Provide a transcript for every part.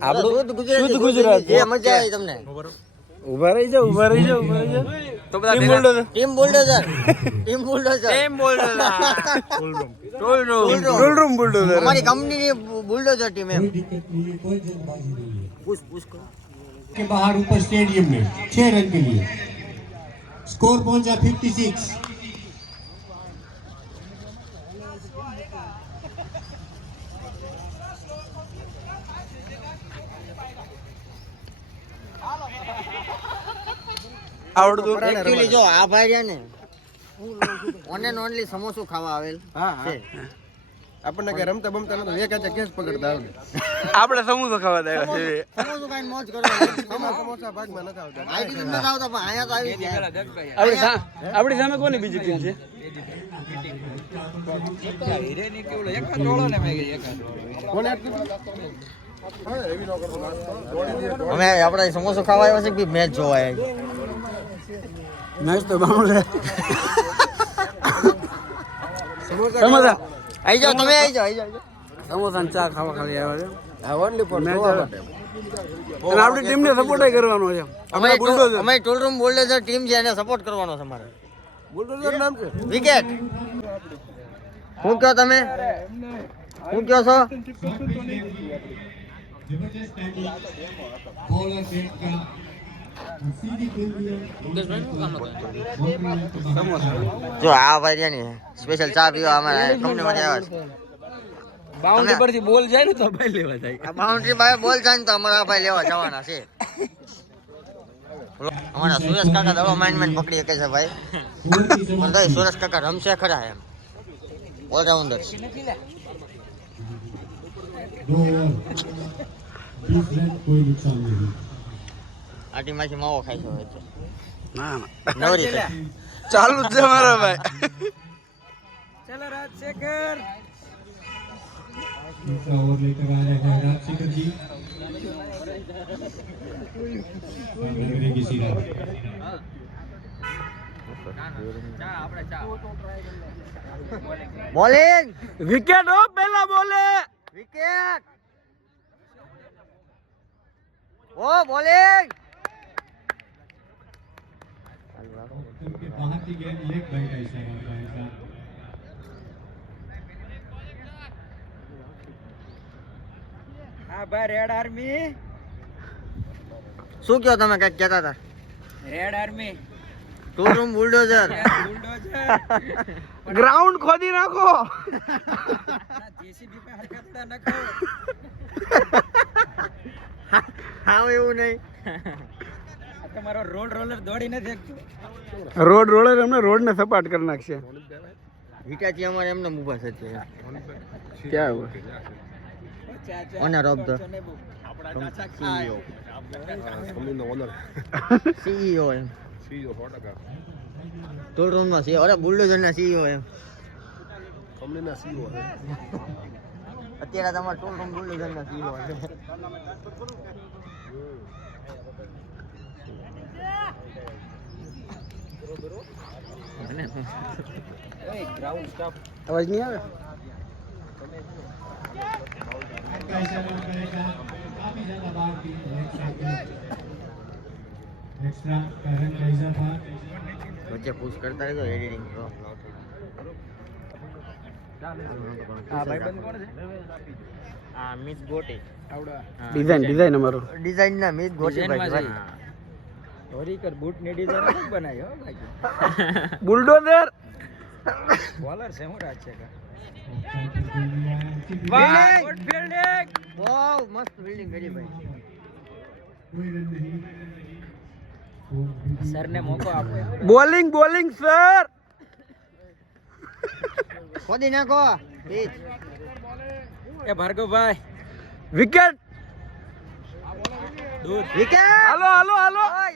આપણું શુદ્ધ ગુજરાત જે મજા આવી તમને ઉભા રહી જાઓ તો બધા ટીમ બુલડોઝર ટોલરૂમ બુલડોઝર અમારી કંપનીની બુલડોઝર ટીમ એમ पुश करो के बाहर ऊपर स्टेडियम में 6 रन के लिए स्कोर पहुंचा 56। આવડતું एक्चुअली जो आ भाई રહ્યા ને ઓન એન્ડ ઓનલી સમોસું ખાવા આવેલ છે આપણને કઈ રમતા બમતા નતો એક હાથે કેસ પકડતા આવડે આપણે સમોસો ખાવા દે સમોસું ખાઈને મોજ કરો સમોસા ભાગમાં નતા આવતા આઈડી નથી આવતા પણ અહીંયા તો આવી ગયા આપણી સામે કોની બીજી ટીમ છે કોને અમે આપણે સમોસું ખાવા આવ્યા છે કે મેચ જોવા આવ્યા મેચ તો બાઉન્ડ સમોસા આવી જાઓ તમે આવી જાઓ સમોસા ને ચા ખાવા ખાલી આવે છે આ ઓનલી ફોર જોવા માટે અને આપણી ટીમને સપોર્ટ કરવાનો છે અમે બુલડોઝર અમે ટોલરૂમ બુલડોઝર ટીમ છે એને સપોર્ટ કરવાનો છે અમારે બુલડોઝર નામ છે વિકેટ શું કહો તમે શું કહો છો જો આ ભાઈ રહ્યા ને સ્પેશિયલ ચા પીવા અમારે કંપનીમાંથી આવ્યા છે બાઉન્ડરી પરથી બોલ જાય ને તો ભાઈ લેવા જાય આ બાઉન્ડ્રી બાય બોલ જાય ને તો અમારા ભાઈ લેવા જવાના છે અમારા સુરેશ કાકા દડો માઇન્ડ પકડી શકે છે ભાઈ પણ તો સુરેશ કાકા રમશે ખરા એમ ઓલરાઉન્ડર 2 ओवर 20 रन कोई नुकसान नहीं। આ ટીમમાંથી માવો ખાઈ છે હવે ના નવરી છે ચાલુ જ છે મારા ભાઈ ચલો રાજશેખર दूसरा ओवर लेकर आ रहे हैं राजशेखर जी किसी બોલિંગ વિકેટ હો પહેલા બોલે વિકેટ ઓ બોલિંગ के बाहर की गेंद लेग बाय का इशारा था ऐसा હા ભાઈ રેડ આર્મી શું કહો તમે કઈક કહેતા હતા રેડ આર્મી ટોલરૂમ બુલડોઝર બુલડોઝર ગ્રાઉન્ડ ખોદી નાખો જેસીબી पे હરકતડા નખો હા એવું નહીં આ તમારો રોડ રોલર દોડી નથી શકતો રોડ રોલર અમને રોડ ને સપાટ કરી નાખશે હિટાચી અમારે એમને ઊભા છે ક્યાં હુઆ ઓનર ઓફ ધ કંપનીનો ઓનર સીઈઓ એમ સીઈઓ 100% ટોલરૂમ નો સીઈઓ અરે બુલડોઝર ના સીઈઓ એમ કંપનીના સીઈઓ છે અત્યારે તમારે ટોલરૂમ બુલડોઝર ના સીઈઓ છે ગ્રાઉન્ડ સ્ટાફ અવાજ નહીં આવે का इशारा करेगा काफी ज्यादा बाहर की एक्स्ट्रा का रन का इजाफा વચ્ચે પુશ કરતા રહેજો એડિટિંગ કરો આ ભાઈબંધ કોણ છે આ મિસ ગોટી આવડા ડિઝાઇન અમારું ડિઝાઇન ના મિસ ગોટી ભાઈ હોરીકર બૂટ ની ડિઝાઇન નથી બનાવી હો ભાઈ બુલડોઝર બોલર છે હું રાજ છે कोई વાહ ગુડ ફિલ્ડિંગ બહુ મસ્ત ફિલ્ડિંગ કરી ભાઈ रन नहीं સર ને મોકો આપો બોલિંગ સર ખોદી નાખો પીચ એ ભાર્ગવભાઈ વિકેટ દૂધ વિકેટ હાલો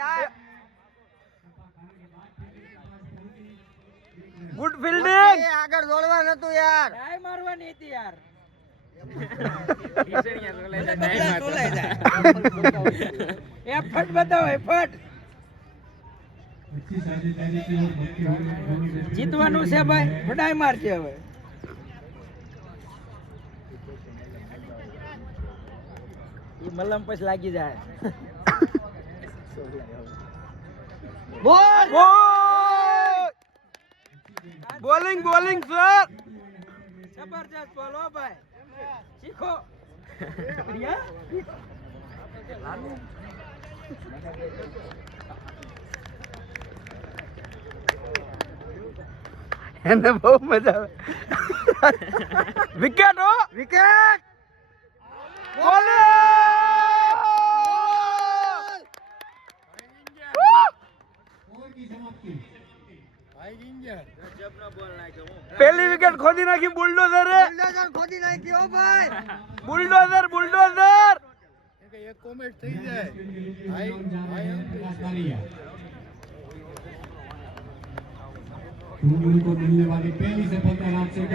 યાર ગુડ ફિલ્ડિંગ એ આગળ દોડવા નતું યાર ટ્રાય મારવાની હતી યાર એ ફટ બતાવો એ ફટ अच्छी साझेदारी की ओर बढ़ती हुई જીતવાનું છે ભાઈ ફટાઈ મારશે હવે એ મલમ પછી લાગી જાય. બોલ બોલિંગ બોલિંગ સર. જબરજસ્ત બોલો ભાઈ. શીખો. એને બહુ મજા આવે. વિકેટ હો વિકેટ ओवर की समाप्ति પહેલી વિકેટ ખોદી નાખી બુલડોઝર રે. બુલડોઝર ખોદી નાખ્યો ભાઈ. Bulldozer bulldozer. को मिलने वाली पहली सफलता राष्ट्रीय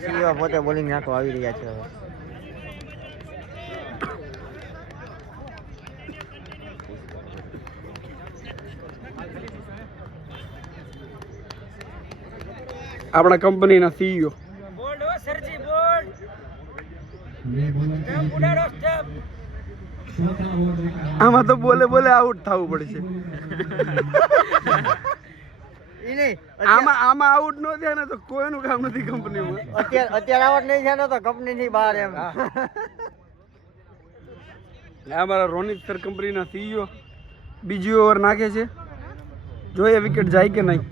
સીઓ પોતે બોલિંગ નાખવા આવી રહ્યા છે હવે. આપણા કંપનીના સીઈઓ. બોલ્ડ હો સરજી બોલ્ડ. ये बॉलर સ્ટમ્પ ઉડાડો સ્ટમ્પ. चौथा ओवर लेकर આમાં તો બોલે બોલે આઉટ થવું પડશે. ઈ નહીં આમાં આમાં આઉટ ન થાય ને તો કોઈનું કામ નથી કંપનીમાં. અત્યારે આવડ નહીં છે ને તો કંપની ની બહાર એમ. આ અમારા રોનિત સર કંપનીના સીઈઓ બીજી ઓવર નાખે છે. જોઈએ વિકેટ જાય કે નહીં.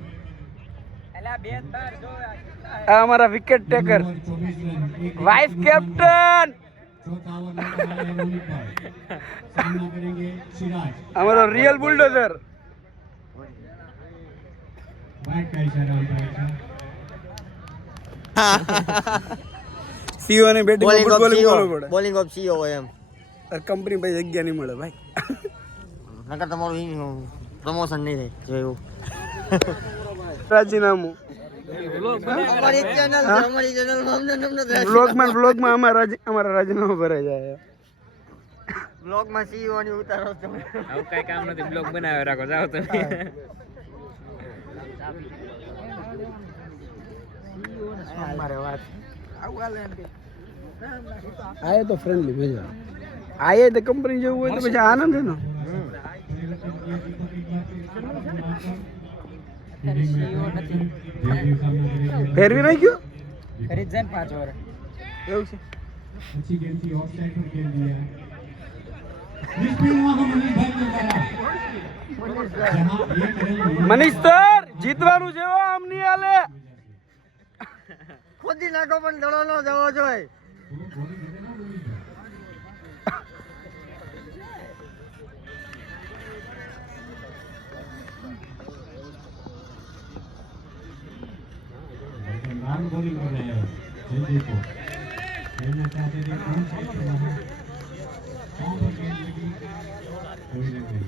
એલા બે બાર જો આ અમારા wicket taker 24 run vice captain चौथा ओवर लेकर आए हैं रोहित भाई सामना करेंगे सिराज અમારો રિયલ બુલડોઝર. बैट का इशारा अंपायर का સીઈઓ ની બેટિંગ બોલિંગ ઓફ ફૂટબોલિંગ સીઓ બોલવું પડે. બોલિંગ ઓફ સીઓ હોય એમ. আর કંપની ભાઈ જગ્યા નહીં મળે ભાઈ. નકર તમારું પ્રમોશન નહીં થાય જોયું. રાજીનામું અમારી ચેનલ બ્લોગમાં અમારા રાજીનામું ભરાઈ જાય. બ્લોગમાં સીઓ ની ઉતારો છો. આવું કઈ કામ નથી. બ્લોગ બનાવ્યો રાખો જાઓ તમે. મારે વાત આવું હાલે એમ કે આયે તો ફ્રેન્ડલી મજા. આયે તો કંપની જેવું હોય તો પછી આનંદ હે ને. સીઓ નથી. ફેરવી નાખ્યું ખરીદ જાય 5 વર્ષ. એવું છે. अच्छी गेंद थी ऑफ साइड पर खेल दिया निस्पीन वहां मनीष भाई ने मारा जहां एक रन મનીષ સર જીતવાનું છે હો, આમ નહીં હાલે. ખોદી નાખો પણ દડો નો જવો જોઈએ. नाम बॉलिंग कर रहे हैं संजय को खेलना चाहते थे कौन से कौन पर गेंद लगी कोई नहीं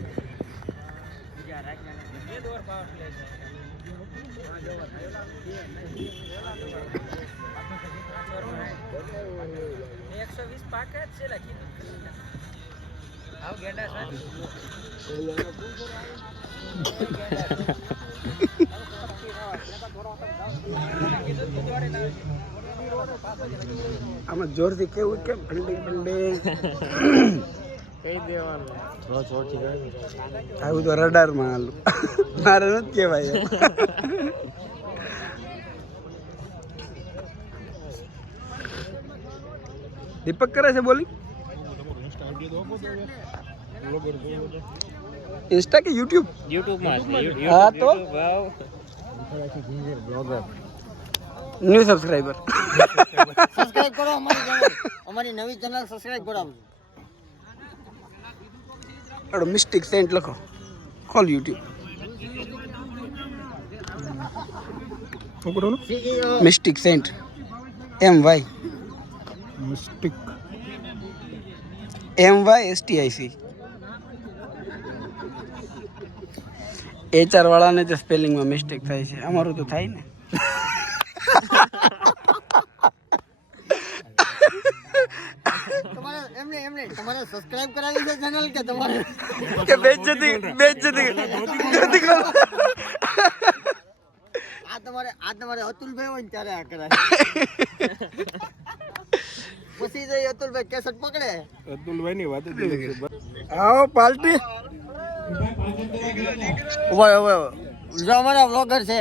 પાકેટ છે લખી આવ ગેંડા સાચી આમાં જોરથી કેવું કેમ ફિલ્ડિંગ ફિલ્ડિંગ કહી દેવાનું. આવું તો રડારમાં હાલું. મારે નથી કહેવાય એમ. દીપક કરે છે બોલિંગ. ઇન્સ્ટા કે યુટ્યુબ? યુટ્યુબમાં હા તો બ્લોગર ન્યૂ સબસ્ક્રાઇબર. સબસ્ક્રાઇબ કરો અમારી ચેનલ. અમારી નવી ચેનલ સબસ્ક્રાઇબ કરાવજો. એડો મિસ્ટેક સેન્ટ લખો, ખોલ યુટ્યુબ. પકડો CEO મિસ્ટેક સેન્ટ MY મિસ્ટેક MYSTIC. HR વાળાને જ સ્પેલિંગમાં મિસ્ટેક થાય છે, અમારું તો થાય ને. તમારે એમને તમારે સબસ્ક્રાઇબ કરાવી છે ચેનલ કે તમારે કે બેજતી આ તમારે અતુલભાઈ હોય ને ત્યારે આ કરાય. પછી જઈ અતુલભાઈ કેસેટ પકડે. અતુલભાઈની વાત જ અલગ છે. આવો પાર્ટી ઉભા જો અમારા વ્લોગર છે.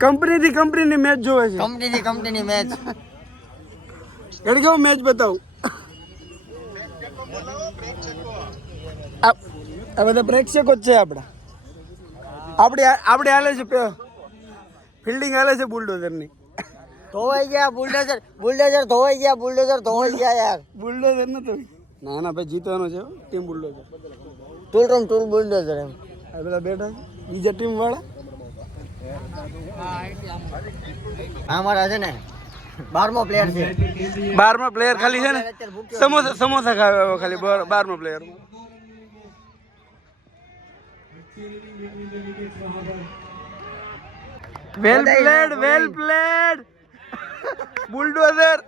કંપનીની મેચ જોવે છે. કંપનીની મેચ. એડી કેવો મેચ બતાવું. આ બધા પ્રેક્ષકો જ છે આપણા. આપણે હાલે છે ફિલ્ડિંગ હાલે છે બુલડોઝરની. ધોવાઈ ગયા બુલડોઝર ધોવાઈ ગયા યાર. બુલડોઝર નતો. ના ભાઈ જીતવાનો છે ટીમ બુલડોઝર. ટૂલ બુલડોઝર એમ. આ બધા બેઠા છે બીજા ટીમ વાળા. અમારા છે ને 12મો પ્લેયર છે. 12મો પ્લેયર ખાલી છે ને સમોસા ખાવે ખાલી 12મો પ્લેયર. વેલ પ્લેડ બુલડોઝર.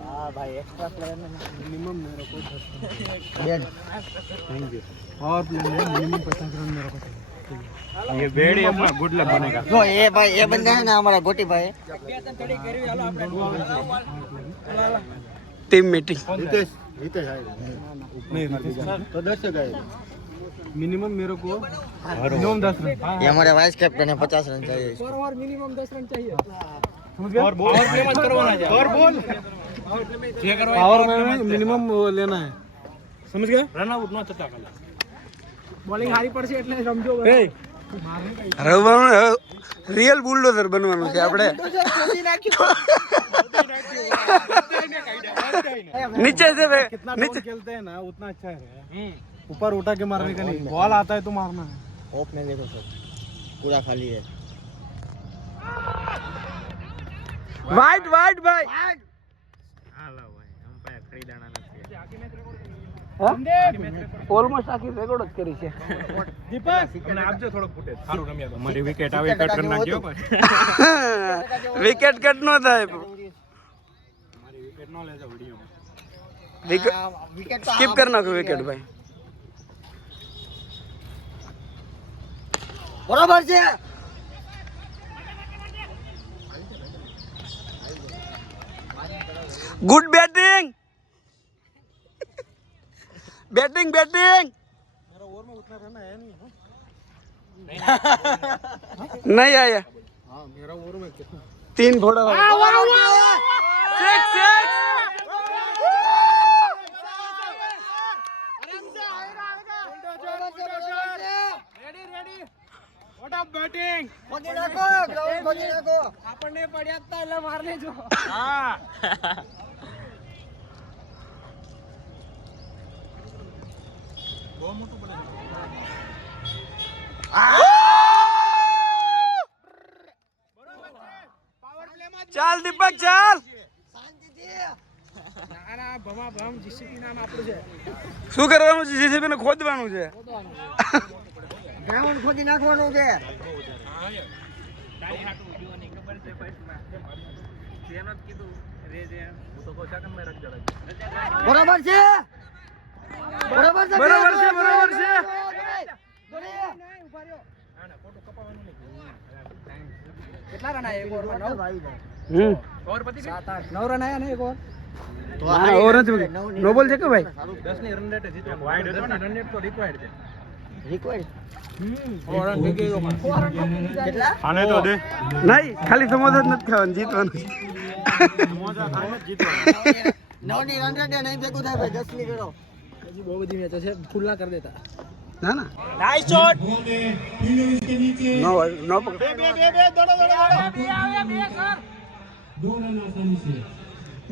હા ભાઈ એક્સ્ટ્રા પ્લેયર ને મિનિમમ मेरे को 10 બેડ. थैंक यू और मिनिमम 50 रन मेरे को चाहिए. ये बेड ही अपना गुड लक बनेगा. જો એ ભાઈ એ બંને છે ને અમારા ગોટીભાઈ. Team meeting. रितेश आएगा नहीं तो 10 आएगा मिनिमम मेरे को मिनिमम 10 रन. ये हमारे वाइस कैप्टन है. 50 रन चाहिए इसको. और मिनिमम 10 रन चाहिए. और बॉल मत करवाना है. और बॉल पावर में मिनिमम लेना है. समझ गया. रन आउट નો થતા કાલે. બોલિંગ હારી પડશે એટલે રમજો. રવવાનું રિયલ બુલડોઝર બનવાનું છે આપણે. नीचे से कितना नीचे खेलते हैं ना उतना अच्छा है. ऊपर उठा के मारने का नहीं. बॉल आता है तो मारना है. ऑफ में देखो सर पूरा खाली है. वाइट भाई. ઓલમોસ્ટ આખી રેકોર્ડ જ કરી છે. દીપક મને આપજો થોડો ફૂટેજ. સારું રમ્યા તો. મારી વિકેટ આવે કટ કરી નાખજો. વિકેટ કટ નો થાય. મારી વિકેટ નો લેજો વિડિયોમાં. વિકેટ સ્કીપ કરી નાખો વિકેટ ભાઈ. બરાબર છે. Good batting. बैटिंग नहीं आया. हाँ मेरा ओवर में कितना 3 थोड़ा सिक्स. રેડી વોટ અપ બેટિંગ. ખોદી નાખો ગ્રાઉન્ડ ખોદી નાખો. આપણને પડ્યા હતા એટલે માર લેજો. હા ચાલ દીપક ચાલ. ના ભમા ભમ જીસીપી નામ આપણું છે. શું કરવાનું છે? જીસીબી ને ખોદવાનું છે. ગ્રાઉન્ડ ખોદી નાખવાનું છે. બરાબર છે. કેટલા રન આયા એક ઓવરમાં? 9. 7 8 9 રન આયા ને એક ઓવર. ઓવર નથી. નો બોલ છે કે ભાઈ? 10 ની રન રેટ જીતવા વાઇડ હતો ને. રન રેટ તો રિક્વાયર્ડ છે. રિક્વાયર્ડ રન થઈ ગયો. કેટલા? આને તો દે. નહીં, ખાલી સમોસા જ નથી ખાવાનું, જીતવાનું. મોજા ખાઈને જ જીતવાનું. 9 ની રન રેટ નહીં ભેગું થાય ભાઈ. 10 ની કરો. હજી બહુ બધી મેચો છે, ફૂલ ના કરી દેતા. ના ના नाइस शॉट. फील्डर इसके नीचे. નો પકડ. दो रन आसानी से.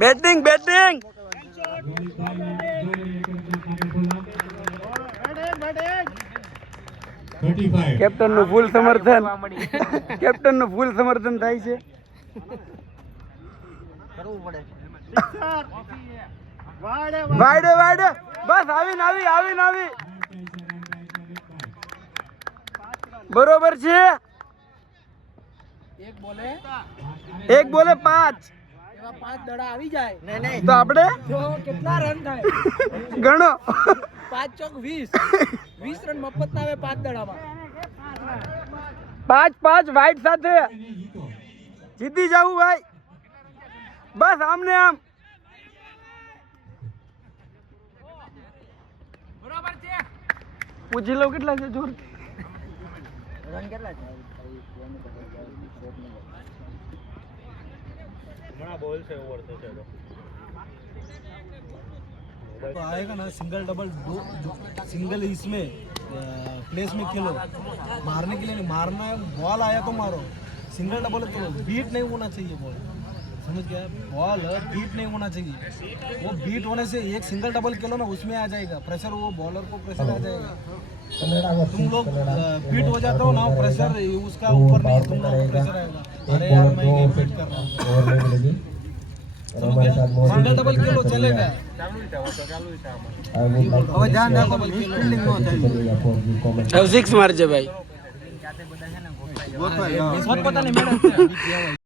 બેટિંગ रोहित भाई ने जो 35. કેપ્ટન નું ફૂલ સમર્થન. કેપ્ટન નું ફૂલ સમર્થન થાય છે. કરવું પડે. વાડે બસ આવી. બરોબર છે. એક બોલે 5. એવા 5 દડા આવી જાય નહીં તો આપણે તો કેટલા રન થાય? ગણો. 5 ચોક 20. 20 રન મફત ના આવે 5 દડામાં. 5 વાઇટ સાથે જીતી જાવું ભાઈ બસ આમને આમ પૂછી લો કેટલા છે જોર રન કેટલા છે तो आएगा ना सिंगल डबल दो सिंगल इसमें प्लेस में खेलो मारने के लिए नहीं मारना है बॉल आया तो मारो सिंगल डबल तो बीट नहीं होना चाहिए बॉल समझ गया बॉल बीट नहीं होना चाहिए वो बीट होने से एक सिंगल डबल खेलो ना उसमें आ जाएगा प्रेशर वो बॉलर को प्रेशर आ जाएगा तुम लोग बीट हो जाते हो ना प्रेशर उसका ऊपर नहीं तुम लोग प्रेशर आएगा अरे यार मैं ये बीट कर रहा हूँ सिंगल डबल खेलो चलेगा હવે ધ્યાન રાખો ફિલ્ડિંગ નો થાય હવે 6 મારજે ભાઈ बहुत पता नहीं मेरा